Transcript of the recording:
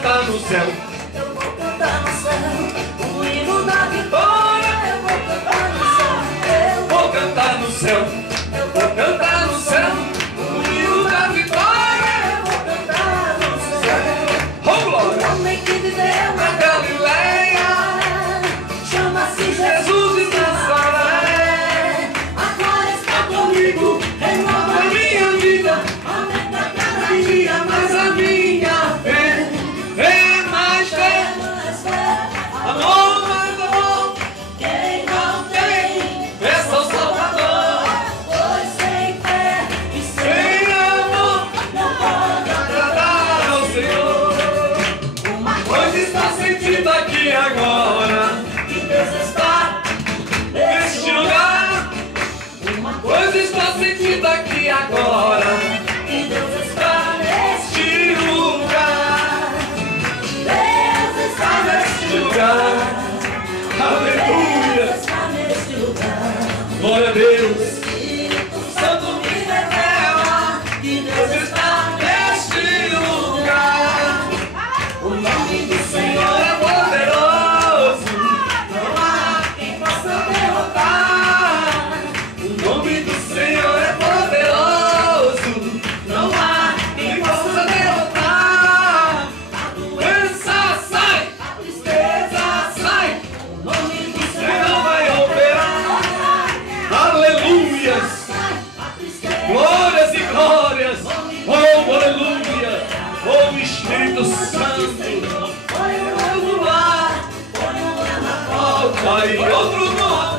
cantar no céu. Eu vou cantar no céu o hino da vitória. Eu vou cantar no céu. Eu Vou cantar no céu. Vou cantar no céu o hino da vitória. Eu vou cantar no céu. Oh, glória! O homem que viveu Na Galileia, chama-se Jesus de Nazaré. Agora está comigo, renova A minha vida, aumenta cada um dia. dia mais a minha fé. É mais fé, Mais fé, amor mais amor. quem não tem, Peça ao Salvador. pois sem fé e sem Sem amor, não pode agradar ao Senhor. uma Pois está sentido aqui agora. que Deus está Neste lugar, pois está sentido aqui agora. que Deus está neste Neste lugar, Deus está neste lugar. Aleluia. Deus está neste lugar. Glória a Deus. Espírito Santo me revela que Deus está Neste lugar, o nome do Senhor é poderoso. Não há quem possa derrotar. O nome do Senhor é poderoso. Não há Quem quem possa derrotar? a doença, Doença sai, a tristeza. sai. O nome do Senhor Senhor vai operar. Aleluias. sai, a tristeza. Glórias e glórias. Oh, aleluia. Oh, Espírito Santo. Põe o Vamos lá. na porta. Oh, Pai, outro nome.